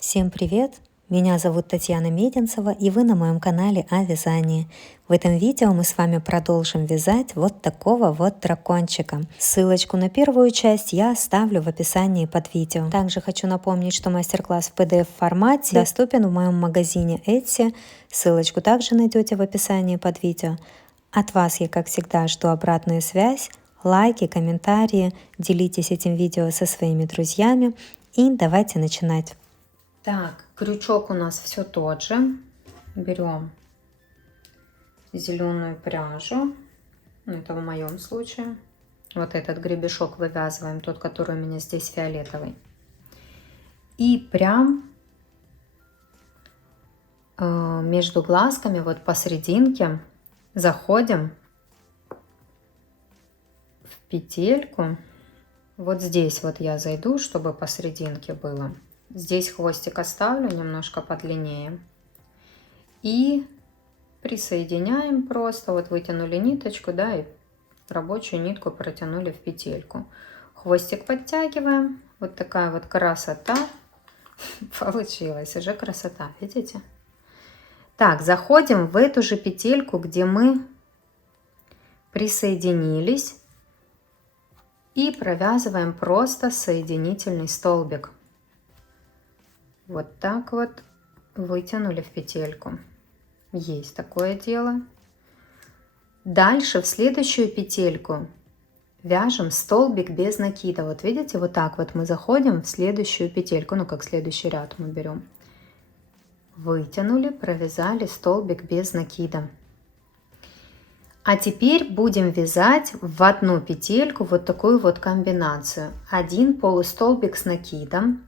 Всем привет! Меня зовут Татьяна Меденцева, и вы на моем канале о вязании. В этом видео мы с вами продолжим вязать вот такого вот дракончика. Ссылочку на первую часть я оставлю в описании под видео. Также хочу напомнить, что мастер-класс в PDF формате доступен в моем магазине Etsy. Ссылочку также найдете в описании под видео. От вас я, как всегда, жду обратную связь, лайки, комментарии, делитесь этим видео со своими друзьями и давайте начинать. Так, крючок у нас все тот же. Берем зеленую пряжу. Это в моем случае. Вот этот гребешок вывязываем, тот, который у меня здесь фиолетовый. И прям между глазками, вот посерединке, заходим в петельку. Вот здесь вот я зайду, чтобы посерединке было. Здесь хвостик оставлю немножко подлиннее. И присоединяем просто. Вот вытянули ниточку, да, и рабочую нитку протянули в петельку. Хвостик подтягиваем. Вот такая вот красота получилась. Уже красота, видите? Так, заходим в эту же петельку, где мы присоединились. И провязываем просто соединительный столбик. Вот так вот вытянули в петельку. Есть такое дело. Дальше в следующую петельку вяжем столбик без накида. Вот видите, вот так вот мы заходим в следующую петельку, ну как следующий ряд мы берем. Вытянули, провязали столбик без накида. А теперь будем вязать в одну петельку вот такую вот комбинацию. Один полустолбик с накидом.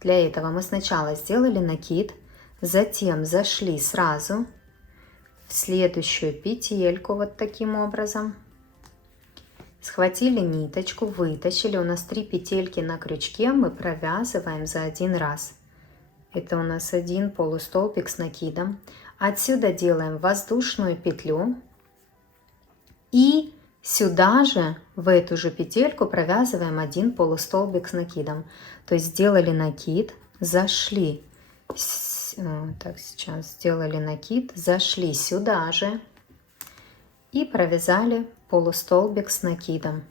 Для этого мы сначала сделали накид, затем зашли сразу в следующую петельку вот таким образом. Схватили ниточку, вытащили. У нас 3 петельки на крючке, мы провязываем за один раз. Это у нас один полустолбик с накидом. Отсюда делаем воздушную петлю. И сюда же, в эту же петельку, провязываем один полустолбик с накидом. То есть сделали накид, зашли. Так, сейчас сделали накид, зашли сюда же и провязали полустолбик с накидом.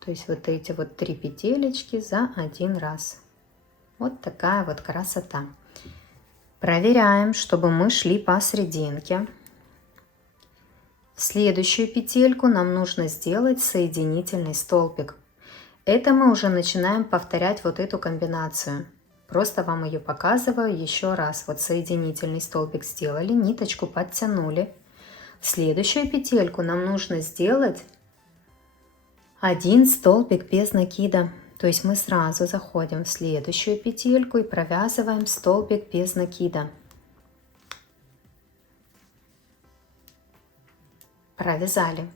То есть вот эти вот 3 петелечки за один раз. Вот такая вот красота. Проверяем, чтобы мы шли посерединке. В следующую петельку нам нужно сделать соединительный столбик. Это мы уже начинаем повторять вот эту комбинацию. Просто вам ее показываю еще раз. Вот соединительный столбик сделали, ниточку подтянули. В следующую петельку нам нужно сделать один столбик без накида. То есть мы сразу заходим в следующую петельку и провязываем столбик без накида. Провязали.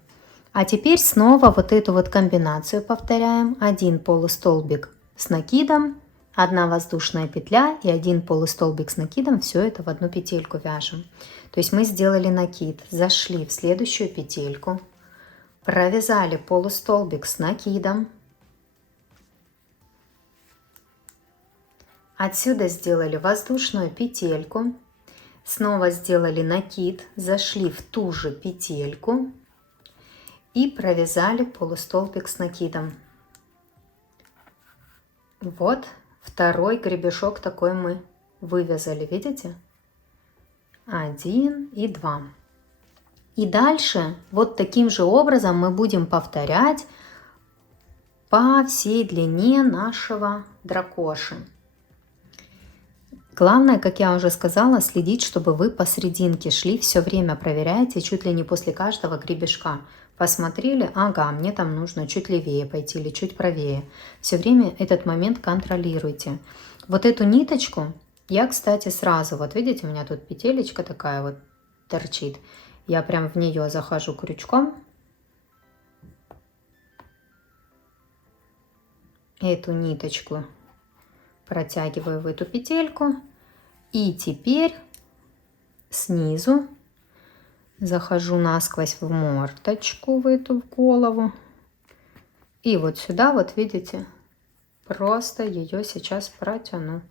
А теперь снова вот эту вот комбинацию повторяем. Один полустолбик с накидом, одна воздушная петля и один полустолбик с накидом. Все это в одну петельку вяжем. То есть мы сделали накид, зашли в следующую петельку, провязали полустолбик с накидом. Отсюда сделали воздушную петельку. Снова сделали накид, зашли в ту же петельку и провязали полустолбик с накидом. Вот второй гребешок такой мы вывязали, видите? 1 и 2. И дальше вот таким же образом мы будем повторять по всей длине нашего дракоши. Главное, как я уже сказала, следить, чтобы вы посерединке шли, все время проверяйте, чуть ли не после каждого гребешка. Посмотрели, ага, мне там нужно чуть левее пойти или чуть правее. Все время этот момент контролируйте. Вот эту ниточку я, кстати, сразу, вот видите, у меня тут петелечка такая вот торчит. Я прям в нее захожу крючком. Эту ниточку протягиваю в эту петельку. И теперь снизу захожу насквозь в мордочку, в эту голову. И вот сюда, вот видите, просто ее сейчас протяну.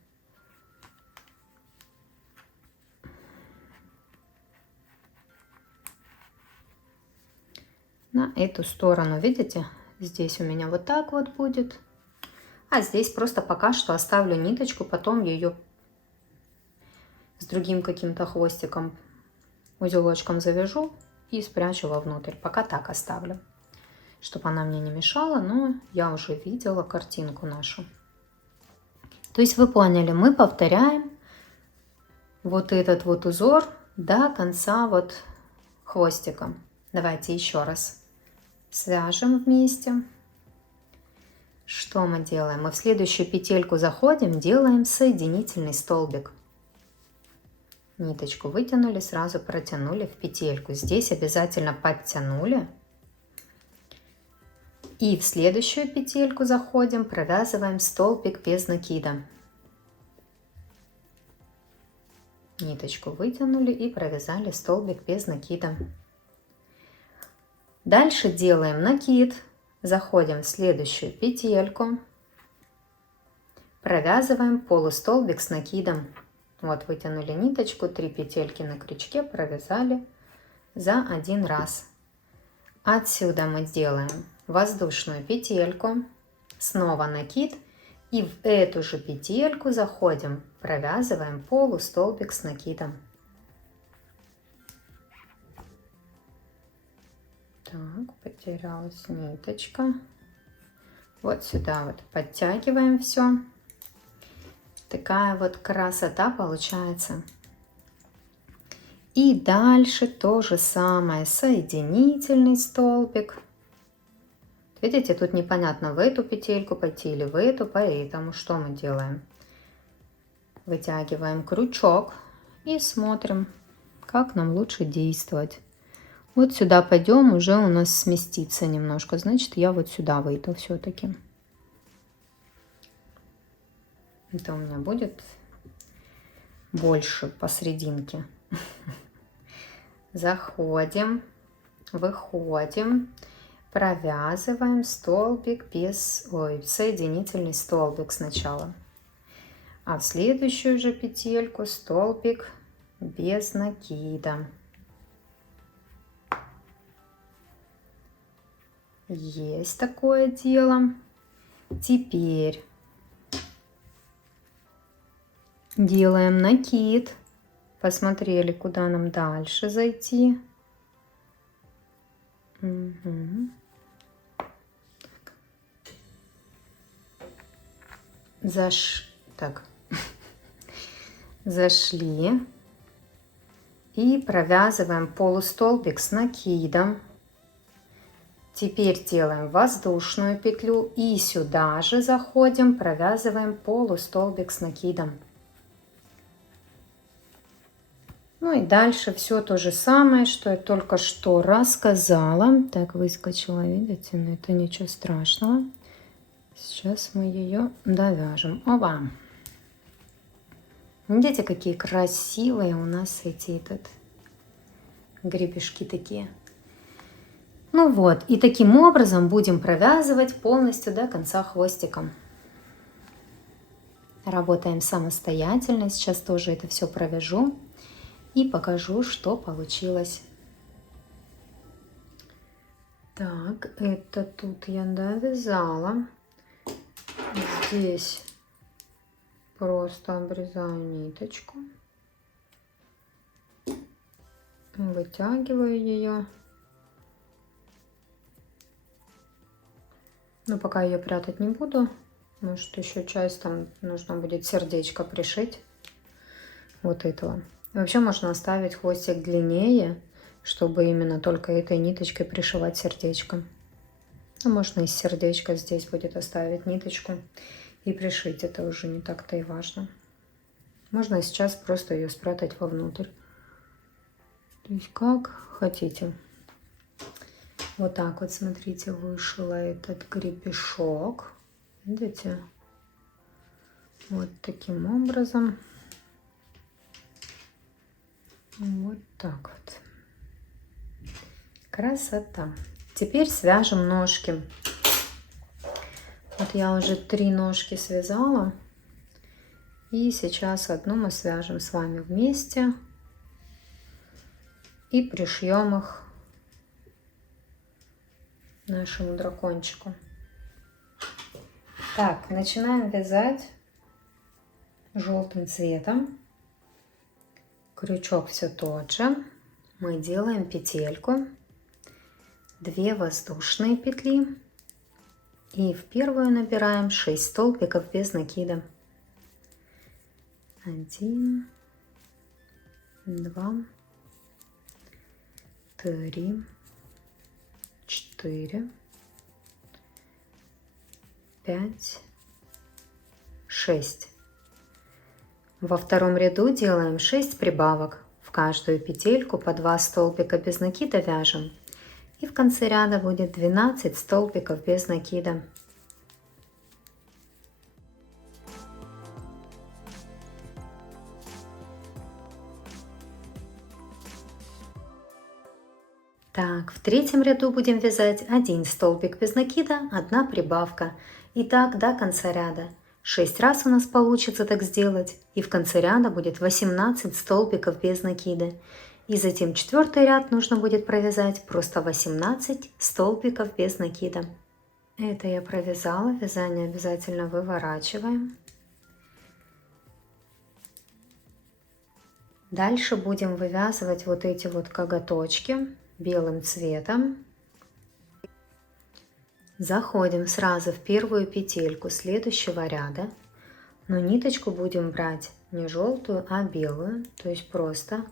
На эту сторону, видите, здесь у меня вот так вот будет. А здесь просто пока что оставлю ниточку, потом ее с другим каким-то хвостиком, узелочком завяжу и спрячу вовнутрь. Пока так оставлю, чтобы она мне не мешала, но я уже видела картинку нашу. То есть вы поняли, мы повторяем вот этот вот узор до конца вот хвостика. Давайте еще раз свяжем вместе. Что мы делаем? Мы в следующую петельку заходим, делаем соединительный столбик. Ниточку вытянули, сразу протянули в петельку. Здесь обязательно подтянули. И в следующую петельку заходим, провязываем столбик без накида. Ниточку вытянули и провязали столбик без накида. Дальше делаем накид. Заходим в следующую петельку, провязываем полустолбик с накидом. Вот вытянули ниточку, 3 петельки на крючке, провязали за один раз. Отсюда мы делаем воздушную петельку, снова накид и в эту же петельку заходим, провязываем полустолбик с накидом. Так, потерялась ниточка. Вот сюда вот подтягиваем все. Такая вот красота получается. И дальше то же самое, соединительный столбик. Видите, тут непонятно, в эту петельку пойти или в эту, поэтому что мы делаем? Вытягиваем крючок и смотрим, как нам лучше действовать. Вот сюда пойдем, уже у нас сместится немножко. Значит, я вот сюда выйду все-таки. Это у меня будет больше посерединке. Заходим, выходим, провязываем столбик без... Ой, соединительный столбик сначала. А в следующую же петельку столбик без накида. Есть такое дело. Теперь делаем накид. Посмотрели, куда нам дальше зайти. Угу. Так. Зашли. И провязываем полустолбик с накидом. Теперь делаем воздушную петлю и сюда же заходим, провязываем полустолбик с накидом. Ну и дальше все то же самое, что я только что рассказала. Так, выскочила, видите, но это ничего страшного. Сейчас мы ее довяжем. Оба! Видите, какие красивые у нас эти гребешки такие. Ну вот, и таким образом будем провязывать полностью до конца хвостика. Работаем самостоятельно. Сейчас тоже это все провяжу и покажу, что получилось. Так, это тут я довязала. Здесь просто обрезаю ниточку, вытягиваю ее. Но пока ее прятать не буду. Может, еще часть там нужно будет сердечко пришить. Вот этого. И вообще можно оставить хвостик длиннее, чтобы именно только этой ниточкой пришивать сердечко. А можно из сердечка здесь будет оставить ниточку и пришить. Это уже не так-то и важно. Можно сейчас просто ее спрятать вовнутрь. То есть как хотите. Вот так вот, смотрите, вышила этот гребешок. Видите? Вот таким образом. Вот так вот. Красота. Теперь свяжем ножки. Вот я уже 3 ножки связала. И сейчас одну мы свяжем с вами вместе и пришьем их нашему дракончику. Так, начинаем вязать желтым цветом. Крючок все тот же. Мы делаем петельку, 2 воздушные петли и в первую набираем 6 столбиков без накида. 1, 2, 3, 4, 5, 6. Во втором ряду делаем 6 прибавок. В каждую петельку по 2 столбика без накида вяжем. И в конце ряда будет 12 столбиков без накида. Так, в третьем ряду будем вязать 1 столбик без накида, 1 прибавка. И так до конца ряда. 6 раз у нас получится так сделать. И в конце ряда будет 18 столбиков без накида. И затем 4-й ряд нужно будет провязать просто 18 столбиков без накида. Это я провязала. Вязание обязательно выворачиваем. Дальше будем вывязывать вот эти вот коготочки белым цветом. Заходим сразу в первую петельку следующего ряда, но ниточку будем брать не желтую, а белую, то есть просто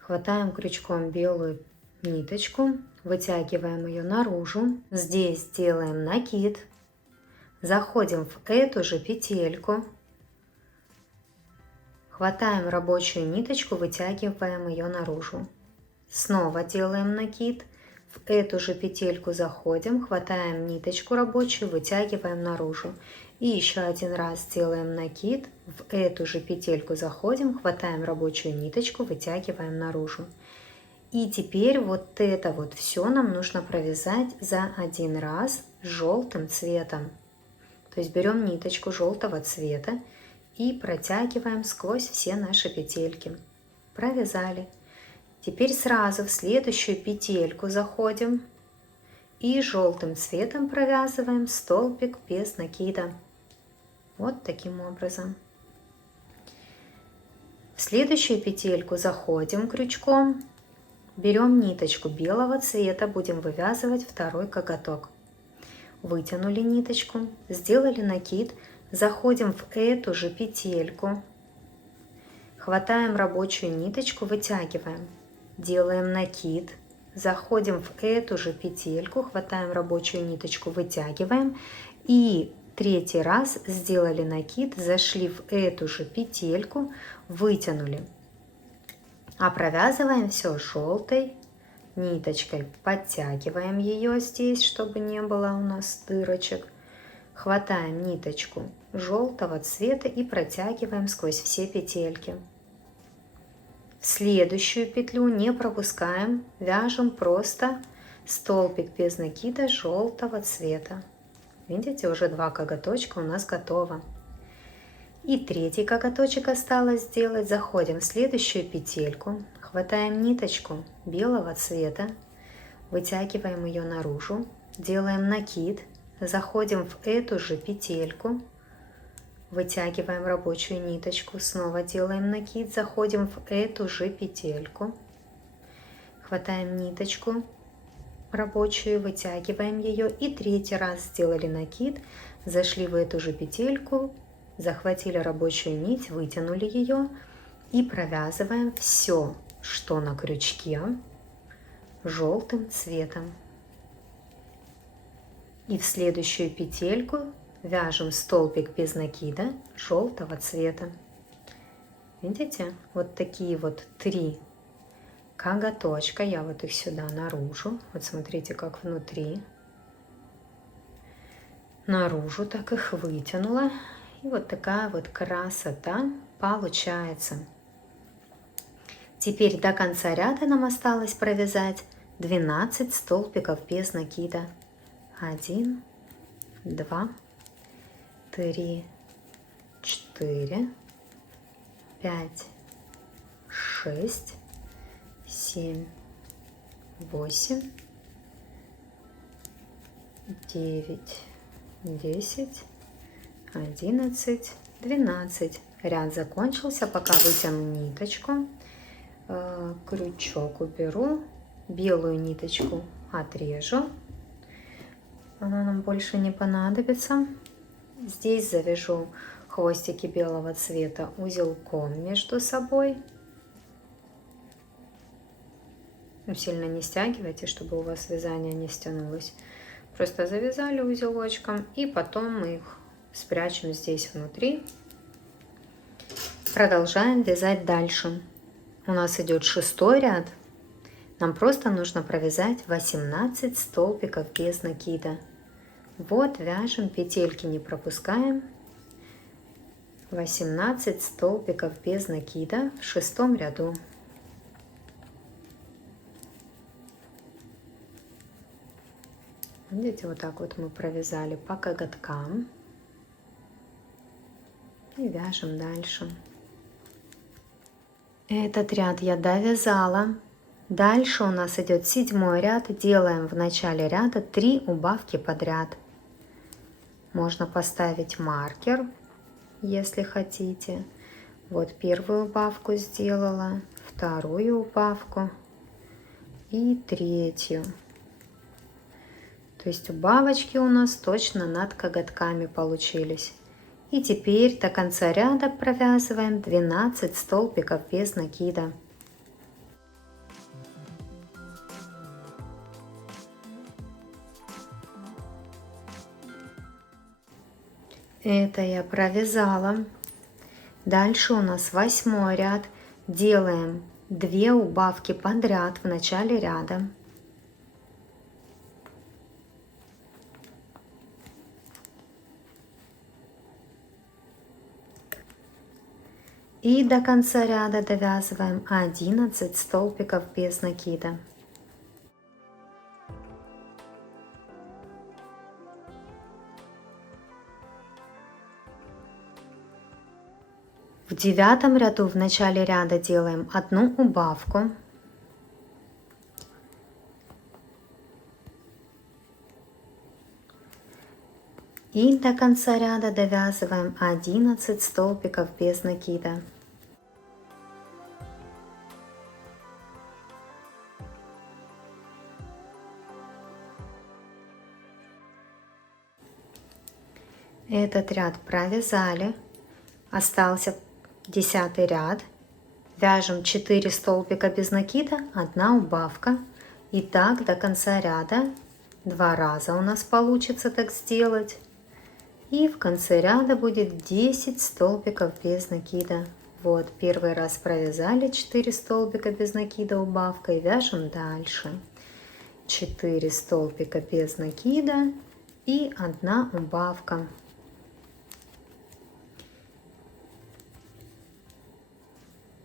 хватаем крючком белую ниточку, вытягиваем ее наружу, здесь делаем накид, заходим в эту же петельку, хватаем рабочую ниточку, вытягиваем ее наружу. Снова делаем накид, в эту же петельку заходим, хватаем ниточку рабочую, вытягиваем наружу. И еще один раз делаем накид, в эту же петельку заходим, хватаем рабочую ниточку, вытягиваем наружу. И теперь вот это вот все нам нужно провязать за один раз желтым цветом. То есть берем ниточку желтого цвета и протягиваем сквозь все наши петельки. Провязали. Теперь сразу в следующую петельку заходим и желтым цветом провязываем столбик без накида. Вот таким образом. В следующую петельку заходим крючком, берем ниточку белого цвета, будем вывязывать второй коготок. Вытянули ниточку, сделали накид, заходим в эту же петельку, хватаем рабочую ниточку, вытягиваем. Делаем накид, заходим в эту же петельку, хватаем рабочую ниточку, вытягиваем. И третий раз сделали накид, зашли в эту же петельку, вытянули. А провязываем все желтой ниточкой. Подтягиваем ее здесь, чтобы не было у нас дырочек. Хватаем ниточку желтого цвета и протягиваем сквозь все петельки. В следующую петлю не пропускаем, вяжем просто столбик без накида желтого цвета. Видите, уже 2 коготочка у нас готово. И третий коготочек осталось сделать. Заходим в следующую петельку, хватаем ниточку белого цвета, вытягиваем ее наружу, делаем накид, заходим в эту же петельку, вытягиваем рабочую ниточку, снова делаем накид, заходим в эту же петельку, хватаем ниточку рабочую, вытягиваем ее и третий раз сделали накид, зашли в эту же петельку, захватили рабочую нить, вытянули ее и провязываем все, что на крючке, желтым цветом. И в следующую петельку вяжем столбик без накида желтого цвета. Видите, вот такие вот 3 коготочка. Я вот их сюда наружу. Вот смотрите, как внутри. Наружу так их вытянула. И вот такая вот красота получается. Теперь до конца ряда нам осталось провязать 12 столбиков без накида. 1, 2, 3, 4, 5, 6, 7, 8, 9, 10, 11, 12. Ряд закончился. Пока вытяну ниточку, крючок уберу, белую ниточку отрежу, она нам больше не понадобится. Здесь завяжу хвостики белого цвета узелком между собой. Сильно не стягивайте, чтобы у вас вязание не стянулось. Просто завязали узелочком, и потом мы их спрячем здесь внутри. Продолжаем вязать дальше. У нас идет 6-й ряд. Нам просто нужно провязать 18 столбиков без накида. Вот вяжем, петельки не пропускаем. 18 столбиков без накида в 6-м ряду. Видите, вот так вот мы провязали по коготкам. И вяжем дальше. Этот ряд я довязала. Дальше у нас идет 7-й ряд. Делаем в начале ряда 3 убавки подряд. Можно поставить маркер, если хотите. Вот первую убавку сделала, вторую убавку и третью. То есть убавочки у нас точно над коготками получились. И теперь до конца ряда провязываем 12 столбиков без накида. Это я провязала. Дальше у нас 8-й ряд. Делаем 2 убавки подряд в начале ряда. И до конца ряда довязываем 11 столбиков без накида. В 9-м ряду в начале ряда делаем 1 убавку. И до конца ряда довязываем 11 столбиков без накида. Этот ряд провязали. Остался 10-й ряд. Вяжем 4 столбика без накида, 1 убавка. И так до конца ряда 2 раза у нас получится так сделать. И в конце ряда будет 10 столбиков без накида. Вот, первый раз провязали 4 столбика без накида убавкой, вяжем дальше. 4 столбика без накида и 1 убавка.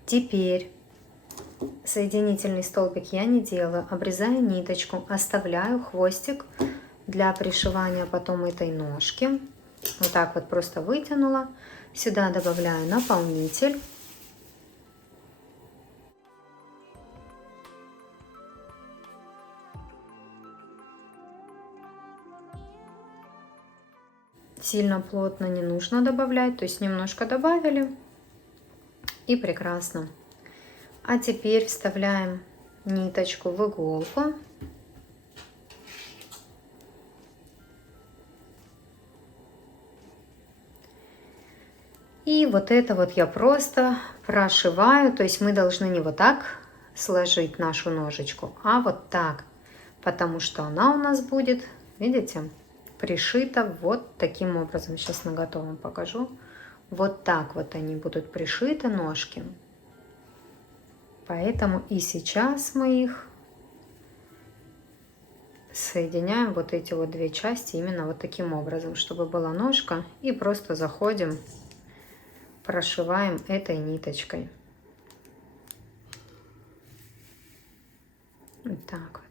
Теперь соединительный столбик я не делаю, обрезаю ниточку, оставляю хвостик для пришивания потом этой ножки. Вот так вот просто вытянула. Сюда добавляю наполнитель. Сильно плотно не нужно добавлять, то есть немножко добавили и прекрасно. А теперь вставляем ниточку в иголку. И вот это вот я просто прошиваю, то есть мы должны не вот так сложить нашу ножечку, а вот так, потому что она у нас будет, видите, пришита вот таким образом. Сейчас на готовом покажу. Вот так вот они будут пришиты, ножки. Поэтому и сейчас мы их соединяем, вот эти вот 2 части, именно вот таким образом, чтобы была ножка, и просто заходим, прошиваем этой ниточкой. Вот так вот.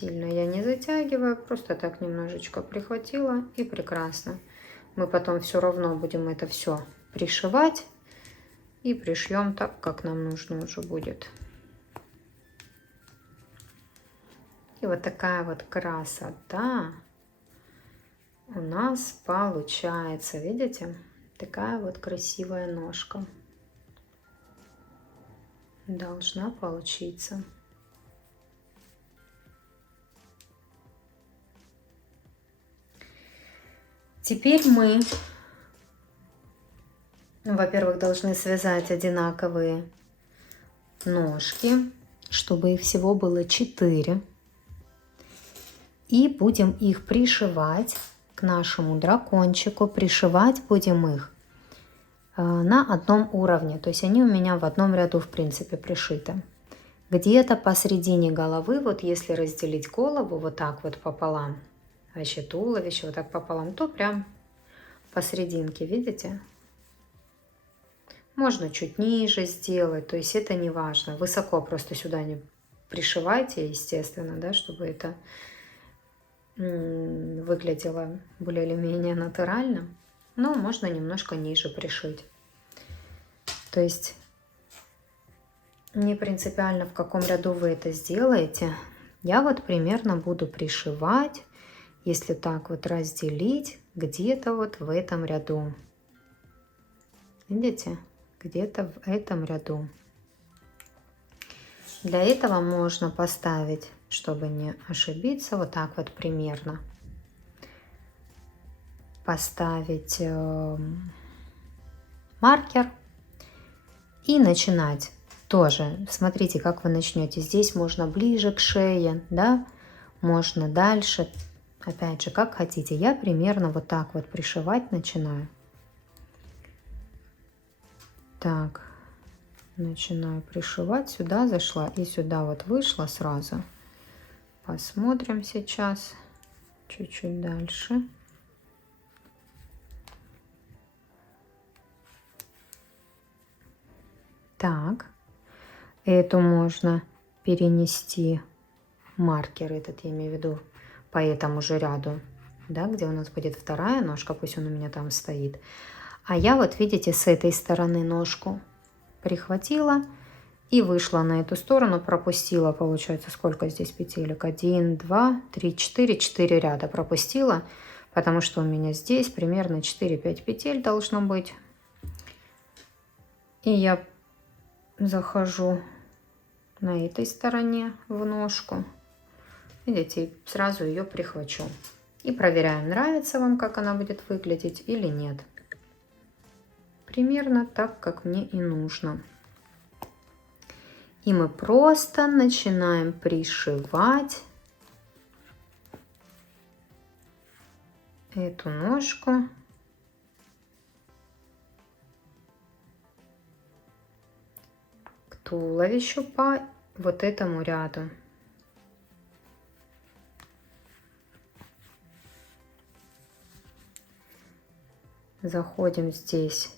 Сильно я не затягиваю. притягиваю, просто так немножечко прихватила и прекрасно. Мы потом все равно будем это все пришивать и пришьем так, как нам нужно уже будет. И вот такая вот красота у нас получается, видите? Такая вот красивая ножка должна получиться. Теперь мы, во-первых, должны связать одинаковые ножки, чтобы их всего было 4. И будем их пришивать к нашему дракончику. Пришивать будем их на одном уровне. То есть они у меня в одном ряду, в принципе, пришиты. Где-то посередине головы, вот если разделить голову вот так вот пополам, вообще туловище вот так пополам, то прям посерединке, видите? Можно чуть ниже сделать, то есть это не важно. Высоко просто сюда не пришивайте, естественно, да, чтобы это выглядело более или менее натурально. Но можно немножко ниже пришить. То есть не принципиально, в каком ряду вы это сделаете. Я вот примерно буду пришивать, если так вот разделить, где-то вот в этом ряду. Видите? Где-то в этом ряду. Для этого можно поставить, чтобы не ошибиться, вот так вот примерно. Поставить маркер и начинать. Тоже смотрите, как вы начнете. Здесь можно ближе к шее, да, можно дальше. Опять же, как хотите. Я примерно вот так вот пришивать начинаю. Так, начинаю пришивать. Сюда зашла и сюда вот вышла сразу. Посмотрим сейчас чуть-чуть дальше. Так, эту можно перенести, маркер этот, я имею в виду, по этому же ряду, да, где у нас будет вторая ножка, пусть он у меня там стоит. А я вот, видите, с этой стороны ножку прихватила и вышла на эту сторону, пропустила, получается, сколько здесь петелек? 1, 2, 3, 4, 4 ряда пропустила, потому что у меня здесь примерно 4-5 петель должно быть. И я захожу на этой стороне в ножку, видите, сразу ее прихвачу. И проверяем, нравится вам, как она будет выглядеть или нет. Примерно так, как мне и нужно. И мы просто начинаем пришивать эту ножку к туловищу по вот этому ряду. Заходим здесь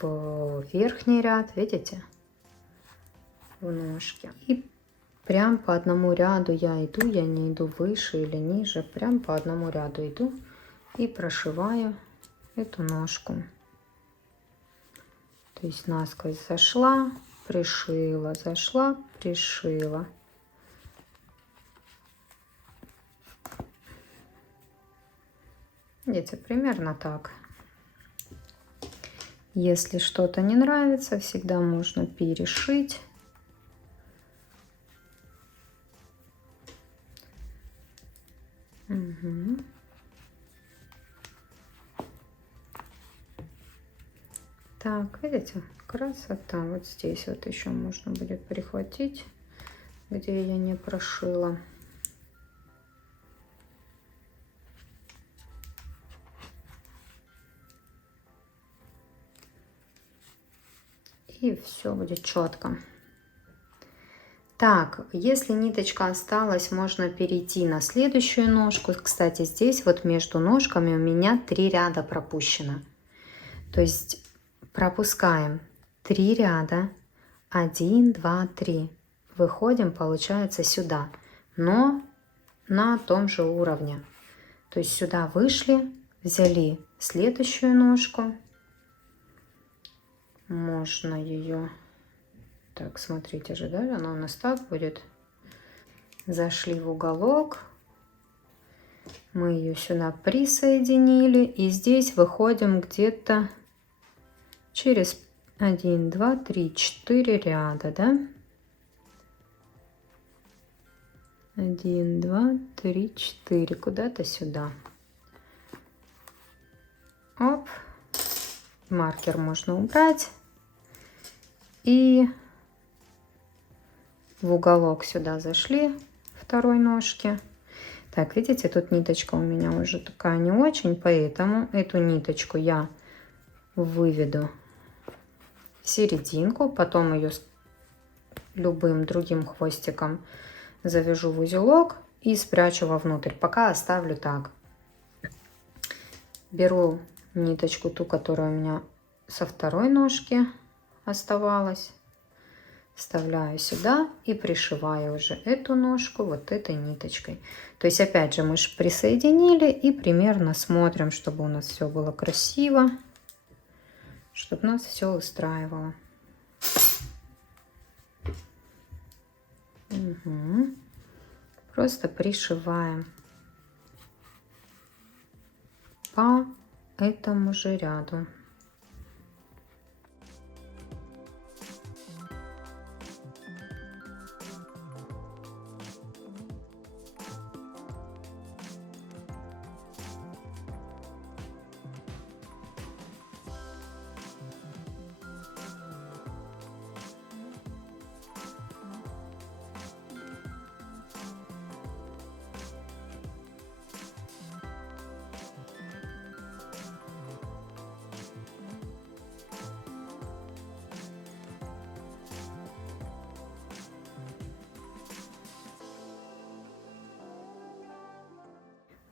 в верхний ряд, видите, в ножке. И прям по одному ряду я иду, я не иду выше или ниже, прям по одному ряду иду и прошиваю эту ножку. То есть насквозь зашла, пришила, зашла, пришила. Видите, примерно так. Если что-то не нравится, всегда можно перешить. Угу. Так, видите, красота. Вот здесь вот еще можно будет прихватить, где я не прошила. И все будет четко. Так, если ниточка осталась, можно перейти на следующую ножку. Кстати, здесь вот между ножками у меня 3 ряда пропущено. То есть пропускаем 3 ряда. 1, 2, 3. Выходим, получается, сюда. Но на том же уровне. То есть сюда вышли, взяли следующую ножку. Можно ее... Так, смотрите же, да, она у нас так будет. Зашли в уголок. Мы ее сюда присоединили. И здесь выходим где-то через 1, 2, 3, 4 ряда, да? 1, 2, 3, 4. Куда-то сюда. Оп. Маркер можно убрать. И в уголок сюда зашли второй ножки. Так, видите, тут ниточка у меня уже такая не очень, поэтому эту ниточку я выведу в серединку, потом ее с любым другим хвостиком завяжу в узелок и спрячу вовнутрь. Пока оставлю так. Беру ниточку, ту, которая у меня со второй ножки оставалась, вставляю сюда и пришиваю уже эту ножку вот этой ниточкой. То есть опять же мы же присоединили и примерно смотрим, чтобы у нас все было красиво, чтобы нас все устраивало. Угу. Просто пришиваем по этому же ряду.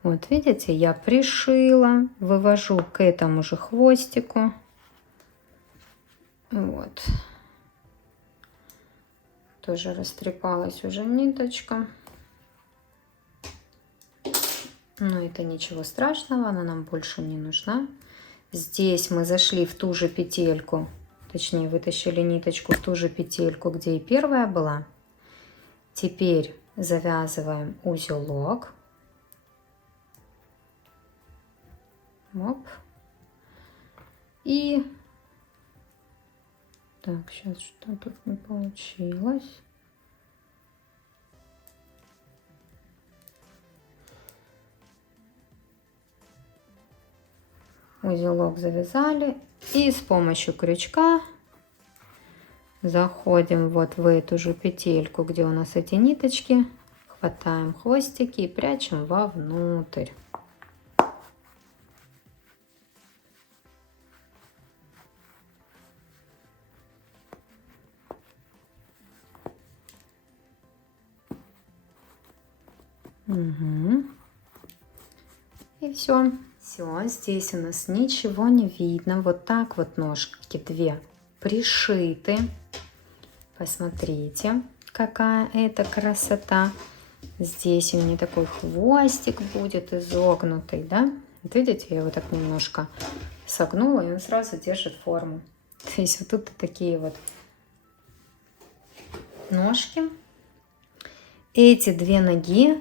Вот видите, я пришила, вывожу к этому же хвостику. Вот. Тоже растрепалась уже ниточка. Но это ничего страшного, она нам больше не нужна. Здесь мы зашли в ту же петельку, точнее вытащили ниточку в ту же петельку, где и первая была. Теперь завязываем узелок. Оп. И так, сейчас что тут не получилось. Узелок завязали и с помощью крючка заходим вот в эту же петельку, где у нас эти ниточки, хватаем хвостики и прячем вовнутрь. Угу. И все. Все, здесь у нас ничего не видно. Вот так вот ножки две пришиты. Посмотрите, какая это красота. Здесь у нее такой хвостик будет изогнутый, да? Вот видите, я его так немножко согнула, и он сразу держит форму. То есть вот тут такие вот ножки. Эти две ноги,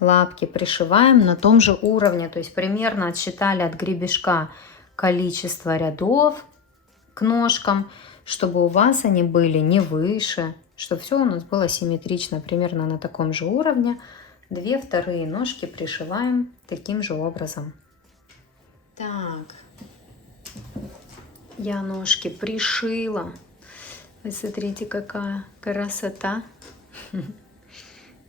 лапки пришиваем на том же уровне, то есть примерно отсчитали от гребешка количество рядов к ножкам, чтобы у вас они были не выше, чтобы все у нас было симметрично, примерно на таком же уровне. Две вторые ножки пришиваем таким же образом. Так, я ножки пришила. Вы смотрите, какая красота.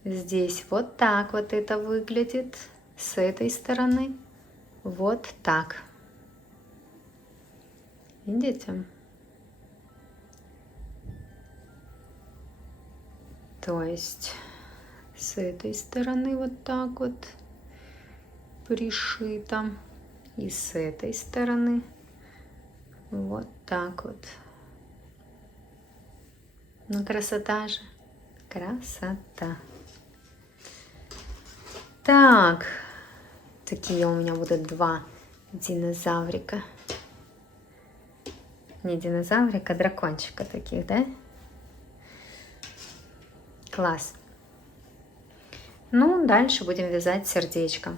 Здесь вот так вот это выглядит, с этой стороны вот так. Видите? То есть с этой стороны вот так вот пришито, и с этой стороны вот так вот. Ну, красота же, красота. Так, такие у меня будут два динозаврика. Не динозаврика, дракончика таких, да? Класс. Ну, дальше будем вязать сердечко.